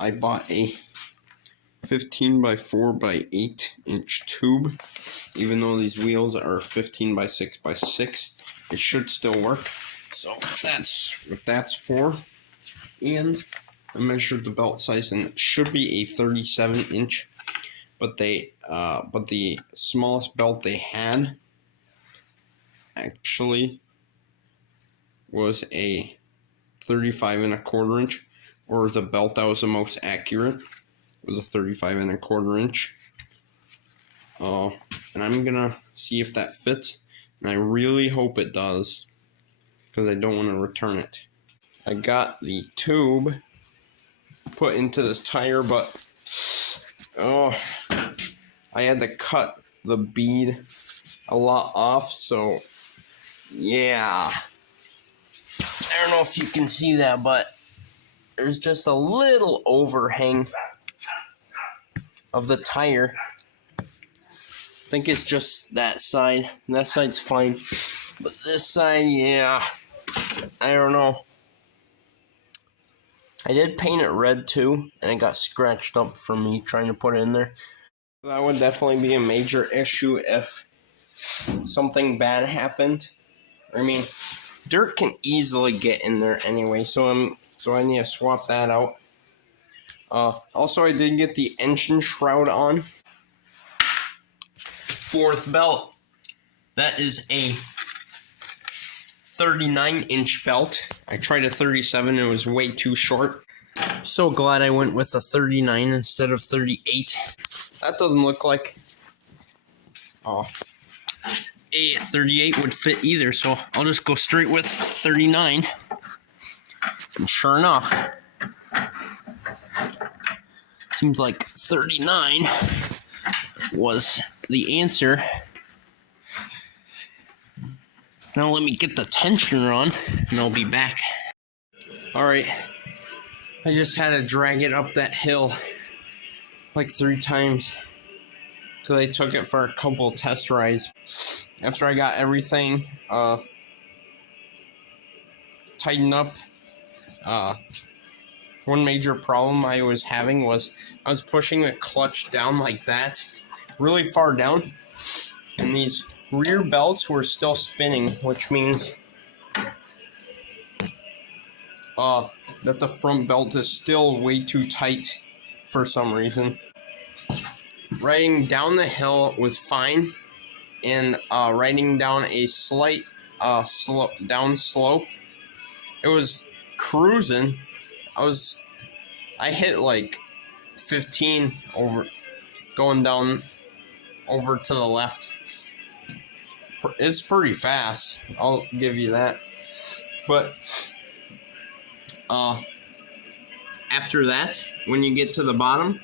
I bought a 15 by 4 by 8 inch tube. Even though these wheels are 15 by 6 by 6, it should still work. So that's what that's for. And I measured the belt size, and it should be a 37 inch. But the smallest belt they had actually was a 35 1/4 inch, or the belt that was the most accurate was a 35 1/4 inch. And I'm gonna see if that fits, and I really hope it does, because I don't want to return it. I got the tube put into this tire, but I had to cut the bead a lot off, so yeah. I don't know if you can see that, but there's just a little overhang of the tire. I think it's just that side. That side's fine, but this side, yeah, I don't know. I did paint it red too, and it got scratched up from me trying to put it in there. That would definitely be a major issue if something bad happened. I mean, dirt can easily get in there anyway, so I need to swap that out. Also, I did get the engine shroud on. Fourth belt. That is a 39 inch belt. I tried a 37, it was way too short. So glad I went with a 39 instead of 38. That doesn't look like a 38 would fit either, so I'll just go straight with 39. And sure enough, seems like 39 was the answer. Now let me get the tensioner on, and I'll be back. Alright, I just had to drag it up that hill like 3 times, because I took it for a couple test rides. After I got everything tightened up, one major problem I was having was I was pushing the clutch down like that, really far down, and these rear belts were still spinning, which means that the front belt is still way too tight for some reason. Riding down the hill was fine, and riding down a slight down slope, it was cruising. I hit like 15 over going down over to the left. It's pretty fast, I'll give you that. But after that, when you get to the bottom,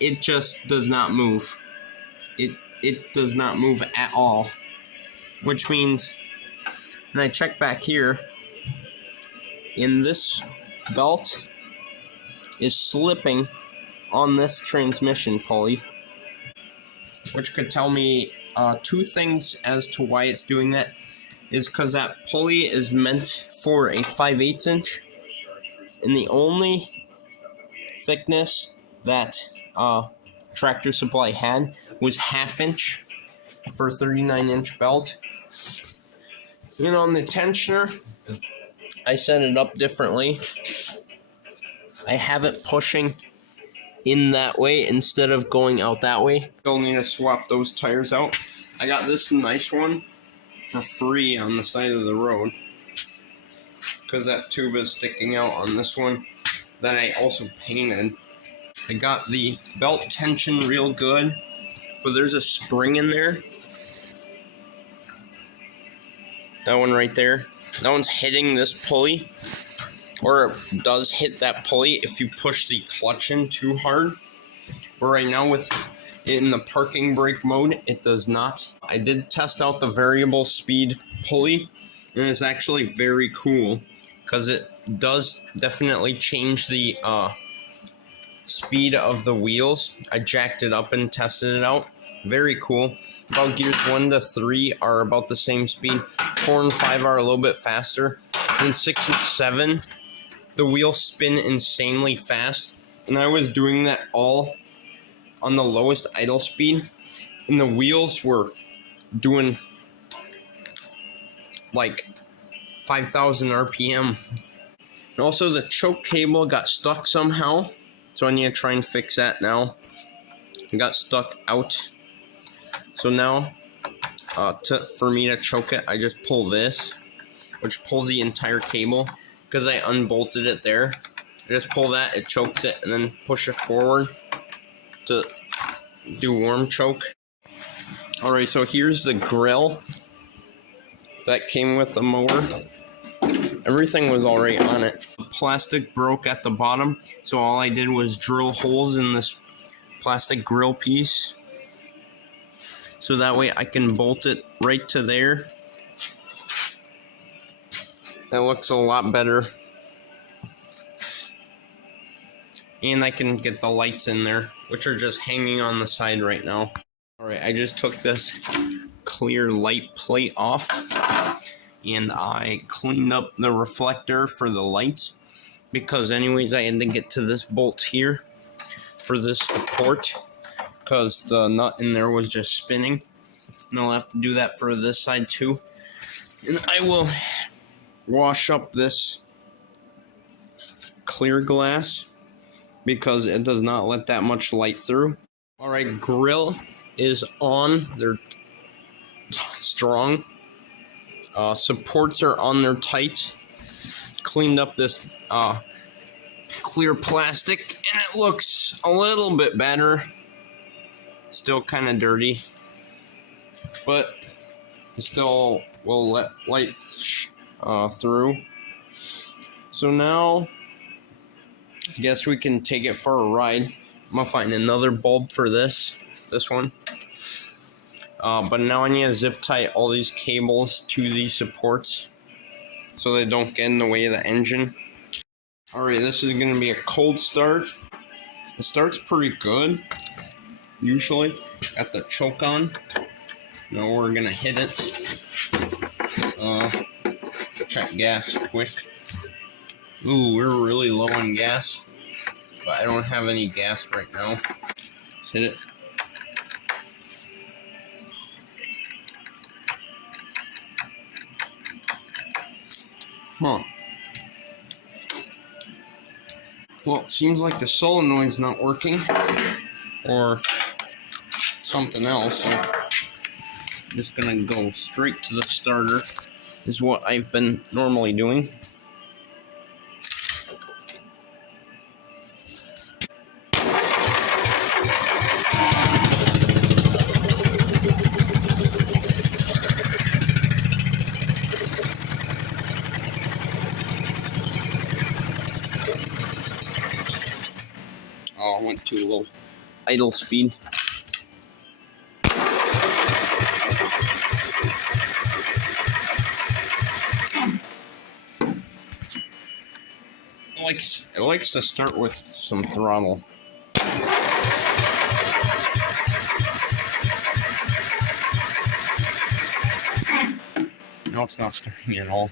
it just does not move. It does not move at all. Which means, and I check back here, in this belt is slipping on this transmission pulley, which could tell me 2 things as to why it's doing that. Is because that pulley is meant for a 5/8 inch, and the only thickness that Tractor Supply had was 1/2 inch for a 39 inch belt. And on the tensioner, I set it up differently. I have it pushing in that way instead of going out that way. Still need to swap those tires out. I got this nice one for free on the side of the road, because that tube is sticking out on this one that I also painted. I got the belt tension real good, but there's a spring in there. That one right there. That one's hitting this pulley, or it does hit that pulley if you push the clutch in too hard. But right now, with it in the parking brake mode, it does not. I did test out the variable speed pulley, and it's actually very cool, because it does definitely change the speed of the wheels. I jacked it up and tested it out. Very cool. About gears 1 to 3 are about the same speed. 4 and 5 are a little bit faster. And 6 and 7, the wheels spin insanely fast. And I was doing that all on the lowest idle speed, and the wheels were doing like 5,000 RPM. And also the choke cable got stuck somehow, so I need to try and fix that now. It got stuck out. So now, for me to choke it, I just pull this, which pulls the entire cable, because I unbolted it there. I just pull that, it chokes it, and then push it forward to do warm choke. Alright, so here's the grill that came with the mower. Everything was already on it. The plastic broke at the bottom, so all I did was drill holes in this plastic grill piece, so that way I can bolt it right to there. It looks a lot better. And I can get the lights in there, which are just hanging on the side right now. Alright, I just took this clear light plate off, and I cleaned up the reflector for the lights, because anyways I had to get to this bolt here for this support, because the nut in there was just spinning. And I'll have to do that for this side too. And I will wash up this clear glass, because it does not let that much light through. Alright, grill is on. They're strong. Supports are on there tight. Cleaned up this clear plastic, and it looks a little bit better. Still kind of dirty, but it still will let light through. So now I guess we can take it for a ride. I'm gonna find another bulb for this one. But now I need to zip tie all these cables to these supports so they don't get in the way of the engine. Alright, this is gonna be a cold start. It starts pretty good, usually. Got the choke on. Now we're gonna hit it. Check gas quick. Ooh, we're really low on gas, but I don't have any gas right now. Let's hit it. Huh. Well, it seems like the solenoid's not working, or something else, so I'm just gonna go straight to the starter, is what I've been normally doing. Oh, I went too low idle speed. It likes to start with some throttle. No, it's not starting at all.